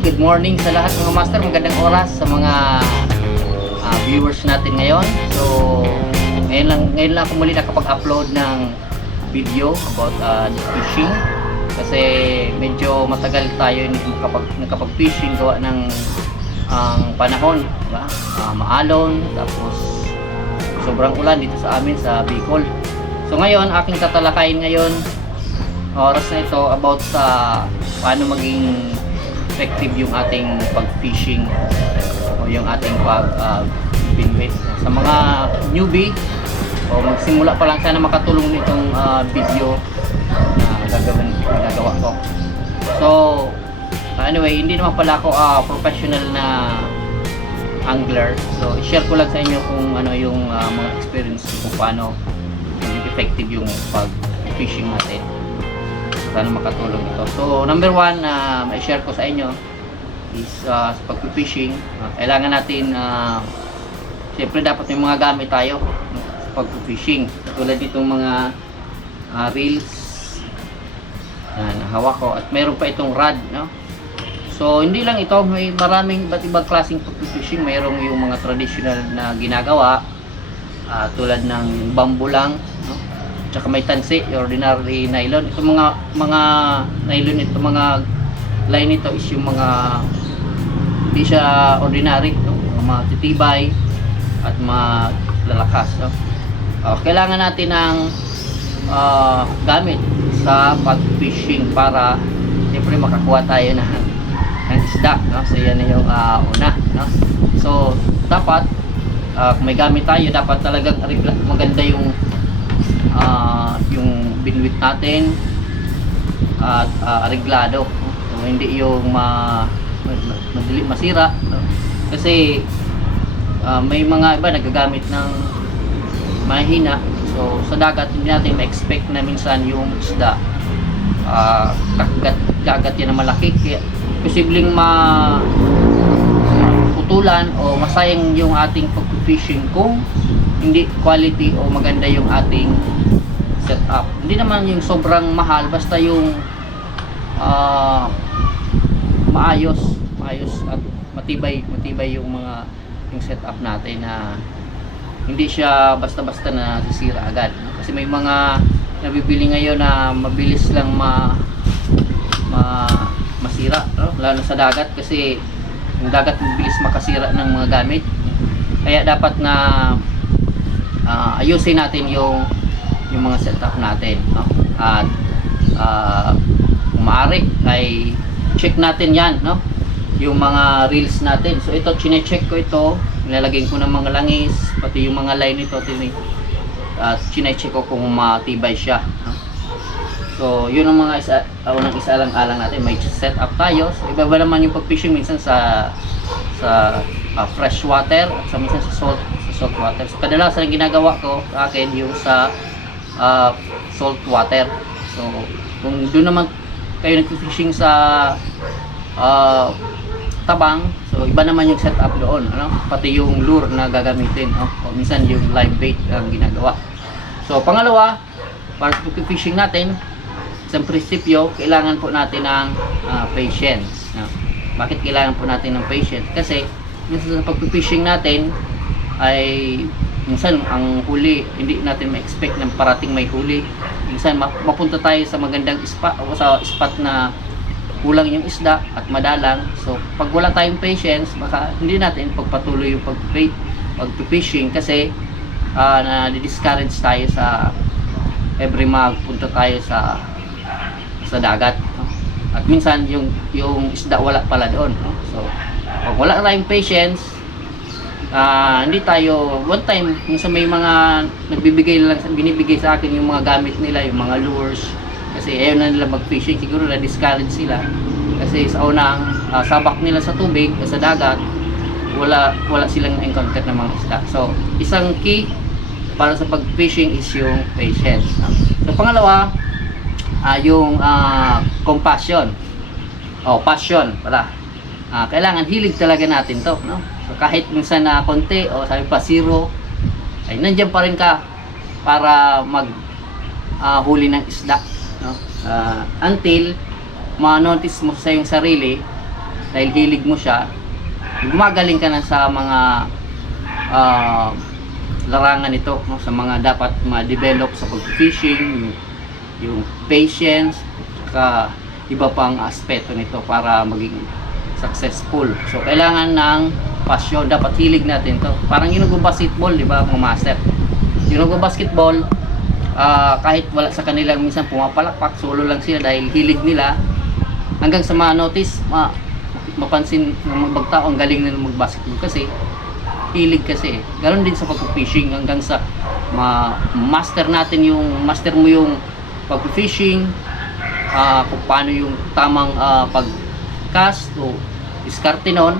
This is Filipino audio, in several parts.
good morning sa lahat mga master. Magandang oras sa mga viewers natin ngayon. So, ngayon lang ako muli nakapag-upload ng video about fishing. Kasi medyo matagal tayo hindi nakapag-fishing gawa ng panahon, diba? Maalon, tapos sobrang ulan dito sa amin sa Bicol. So ngayon, aking tatalakayin ngayon oras na ito about sa paano maging effective yung ating pag-fishing o yung ating pag-binwit. Sa mga newbie o magsimula pa lang, sana makatulong nitong video na ginagawa ko. So anyway, hindi naman pala ako professional na angler. So i-share ko lang sa inyo kung ano yung mga experience kung paano effective yung pag-fishing natin. Sana makatulong ito. So number one na ma-share ko sa inyo is sa pag-fishing, kailangan natin siyempre dapat may mga gamit tayo sa pag-fishing. Tulad ditong mga reels na hawak ko, at meron pa itong rod, no? So hindi lang ito, may maraming iba't ibang klaseng pag-fishing. Mayroong yung mga traditional na ginagawa, tulad ng bamboo lang, no? Tsaka may tansi, ordinary nylon. Ito mga nylon, ito mga line nito is yung mga hindi siya ordinary, no? Mga titibay at malalakas, no? Kailangan natin ng gamit sa pag-fishing para siyempre makakuha tayo ng isda, no? So yan yung una, no? So dapat kung may gamit tayo, dapat talagang maganda yung binwit natin at areglado, no? So hindi yung madali masira, no? Kasi may mga iba nagagamit ng mahina. So sa dagat hindi natin ma-expect na minsan yung isda kagat yan na malaki, kaya posibleng maputulan o masayang yung ating pag-fishing kung hindi quality o maganda yung ating setup. Hindi naman yung sobrang mahal, basta yung maayos at matibay yung setup natin, na hindi siya basta-basta na sisira agad, no? Kasi may mga nabibili ngayon na mabilis lang masira, no? Lalo sa dagat, kasi yung dagat mabilis makasira ng mga gamit. Kaya dapat na ayusin natin yung mga setup natin, no? At kung maaari ay check natin yan, no? Yung mga reels natin. So ito, chine-check ko ito, nilalagay ko ng mga langis, pati yung mga line nito, chine-check ko kung matibay siya, no? So yun ang mga unang isa-alang-alang natin. May setup tayo. So iba naman yung pag-fishing, minsan sa fresh water at minsan sa salt water. So kadalasan ang ginagawa ko sa akin yung sa salt water. So kung doon naman kayo nag-fishing sa tabang, so iba naman yung setup doon, ano? Pati yung lure na gagamitin, no? O minsan yung live bait ang ginagawa. So pangalawa, para sa pag-fishing natin, isang prinsipyo, kailangan po natin ng patience, no? Bakit kailangan po natin ng patience? Kasi minsan sa pag-fishing natin ay minsan ang huli hindi natin ma-expect na parating may huli. Minsan mapunta tayo sa magandang spot o sa spot na kulang yung isda at madalang. So pag wala tayong patience, baka hindi natin pagpatuloy yung pag-fishing, kasi na-discourage tayo sa every magpunta tayo sa dagat, no? At minsan yung isda wala pala doon, no? So pag wala tayong patience, hindi tayo, one time minsan may mga binibigay sa akin yung mga gamit nila, yung mga lures, kasi ayaw na nila mag-fishing. Siguro na-discourage sila kasi sa unang sabak nila sa tubig, sa dagat, wala silang na-encounter ng mga isda. So isang key para sa pag-fishing is yung patience, no? So pangalawa, yung compassion o passion pala. Kailangan hilig talaga natin to, no? So kahit minsan na konti o sabi pa zero, ay nandiyan pa rin ka para huli ng isda, no? Until ma-notice mo sa iyong sarili dahil hilig mo siya, gumagaling ka na sa mga larangan ito, no? Sa mga dapat ma-develop sa pag-fishing, yung patience, saka iba pang aspeto nito para maging successful. So kailangan ng passion, dapat hilig natin to. Parang yung nag-basketball, di ba, mga master? Yung nag-basketball, kahit wala sa kanilang minsan pumapalakpak, solo lang sila dahil hilig nila, hanggang sa ma-notice, mapansin ng magtao ang galing na mag-basketball kasi hilig kasi. Ganon din sa pag-fishing, hanggang sa master natin yung master mo yung pag-fishing, kung paano yung tamang pag-cast o diskarte nun.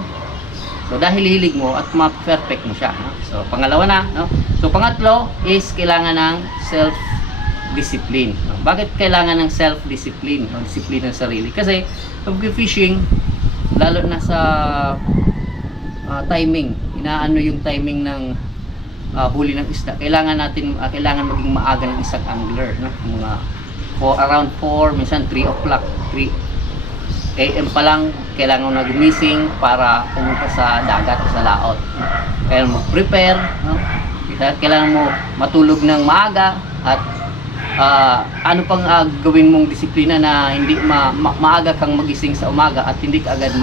So dahil hilig mo at ma-perfect mo siya, no? So pangalawa na, no? So pangatlo is kailangan ng self-discipline, no? Bakit kailangan ng self-discipline, no? Disiplina ng sarili? Kasi pag-fishing, lalo na sa timing, inaano yung timing ng huli ng isda. Kailangan natin kailangan maging maaga ng isang angler, no? Mga around 4, minsan 3 o'clock, 3 AM pa lang kailangan na gumising para pumunta sa dagat o sa laot. Kailangan mo prepare, no? Kailangan mo matulog ng maaga at ano pang gawin mong disiplina na hindi maaga kang magising sa umaga at hindi ka agad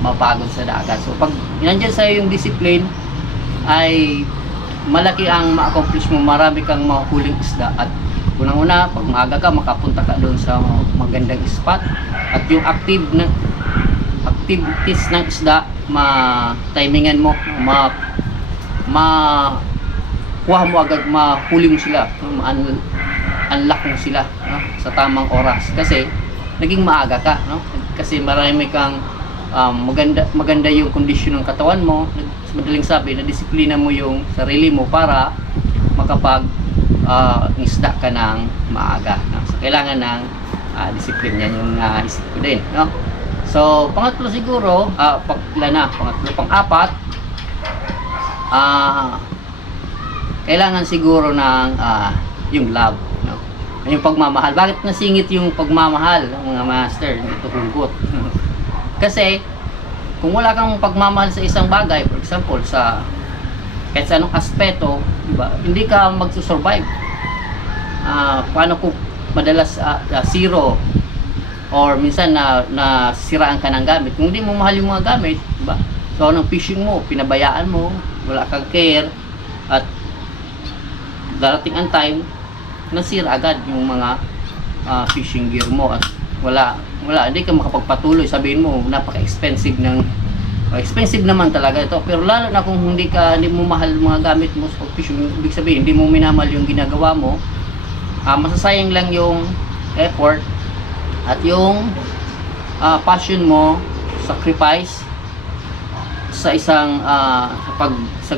mapagod sa dagat. So pag nandiyan sa'yo yung discipline, ay malaki ang ma-accomplish mo, marami kang mahuling isda. At unang-una, pag maaga ka, makapunta ka doon sa magandang spot at yung activities ng isda, ma-timingan mo, kuha mo agad, mahuli mo sila, unlock mo sila, no? Sa tamang oras kasi naging maaga ka, no? Kasi marami kang maganda yung kondisyon ng katawan mo. Madaling sabi, na disiplina mo yung sarili mo para makapag isda ka ng maaga, no? So kailangan ng disiplina, yan yung isip ko din, no? So pangatlo siguro, pang-apat, kailangan siguro ng yung love, no? Yung pagmamahal. Bakit nasingit yung pagmamahal, mga master? Ito hugot. Kasi kung wala kang pagmamahal sa isang bagay, for example kahit sa anong aspeto, diba, hindi ka magsusurvive. Paano kung madalas zero or minsan na siraan ka ng gamit, kung hindi mo mahal yung mga gamit, diba? So anong fishing mo, pinabayaan mo, wala kang care, at darating ang time nasira agad yung mga fishing gear mo at wala, hindi ka makapagpatuloy. Sabihin mo napaka-expensive expensive naman talaga ito, pero lalo na kung hindi mo mahal mga gamit mo sa fishing, ibig sabihin hindi mo minamahal yung ginagawa mo, masasayang lang yung effort at yung passion mo, sacrifice sa isang sa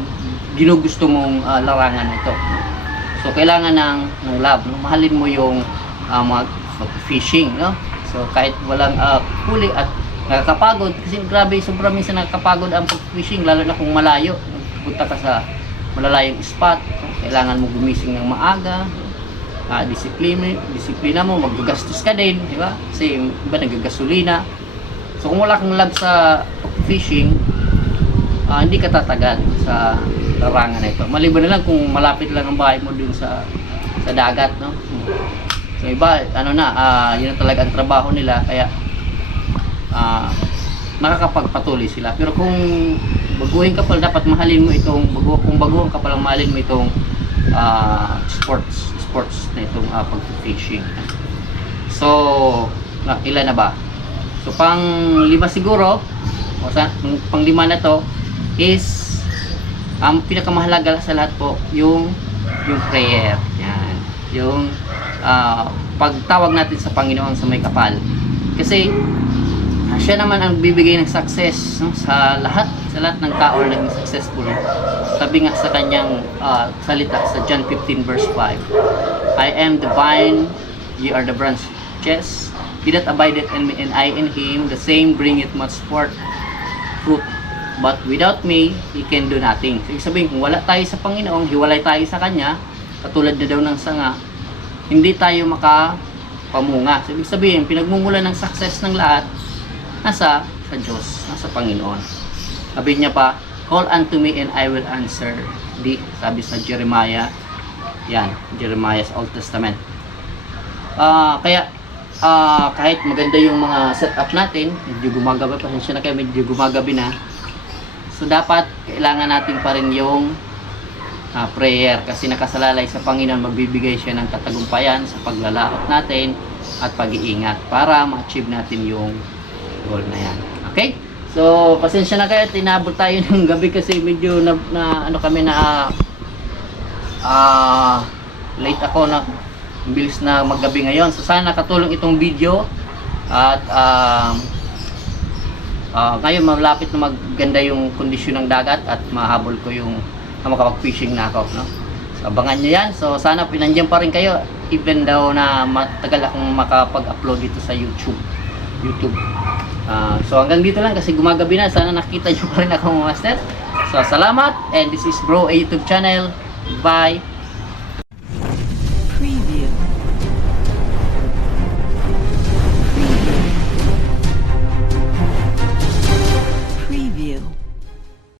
ginugusto mong larangan ito. So kailangan ng love, no? Mahalin mo yung mga fishing, no? So kahit walang huli at nakakapagod, kasi grabe, sobrang minsan nakakapagod ang pag-fishing, lalo na kung malayo, punta ka sa malalayong spot, kailangan mo gumising ng maaga, disiplina mo, maggagastos ka din, di ba? Kasi iba nagagasolina. So kung wala kang love sa fishing, hindi ka tatagal sa larangan na ito. Maliban na lang kung malapit lang ang bahay mo dun sa dagat, no? So iba, yun talaga ang trabaho nila, kaya nakakapagpatuloy sila. Pero kung baguhin ka pala, dapat mahalin mo itong kung baguhin ka pala, mahalin mo itong sports na itong pag-fishing. So ilan na ba? So pang lima siguro, pang lima na to is ang pinakamahalaga sa lahat po yung prayer. Yan, yung pagtawag natin sa Panginoon sa may kapal, kasi siya naman ang bibigay ng success, no? sa lahat ng tao na naging successful. Sabi nga sa kanyang salita sa John 15 verse 5, I am the vine, ye are the branches. He that abideth in me and I in him, the same bringeth much forth fruit. But without me, he can do nothing. So, ibig sabihin, kung wala tayo sa Panginoon, hiwalay tayo sa Kanya, katulad na daw ng sanga, hindi tayo makapamunga. So, ibig sabihin, pinagmumulan ng success ng lahat nasa sa Diyos, nasa Panginoon. Sabi niya pa, call unto me and I will answer thee. Sabi sa Jeremiah, yan, Jeremiah's Old Testament. Kaya kahit maganda yung mga setup natin, medyo gumagabi, pasensya na kayo, medyo gumagabi na. So dapat kailangan natin pa rin yung prayer, kasi nakasalalay sa Panginoon, magbibigay siya ng katagumpayan sa paglalaot natin at pag-iingat para ma-achieve natin yung goal na yan. Okay? So, pasensya na kayo, tinabot tayo ng gabi kasi medyo ano kami na late ako na bilis na maggabi ngayon. So, sana nakatulong itong video at ngayon malapit na maganda yung kondisyon ng dagat at mahabol ko yung makapag-fishing na ako, no? So, abangan nyo yan. So, sana pinandiyan pa rin kayo even daw na matagal akong makapag-upload dito sa YouTube. So, hanggang dito lang kasi gumagabi na. Sana nakita nyo pa rin ako, master. So, salamat, and this is Bro A YouTube channel. Bye!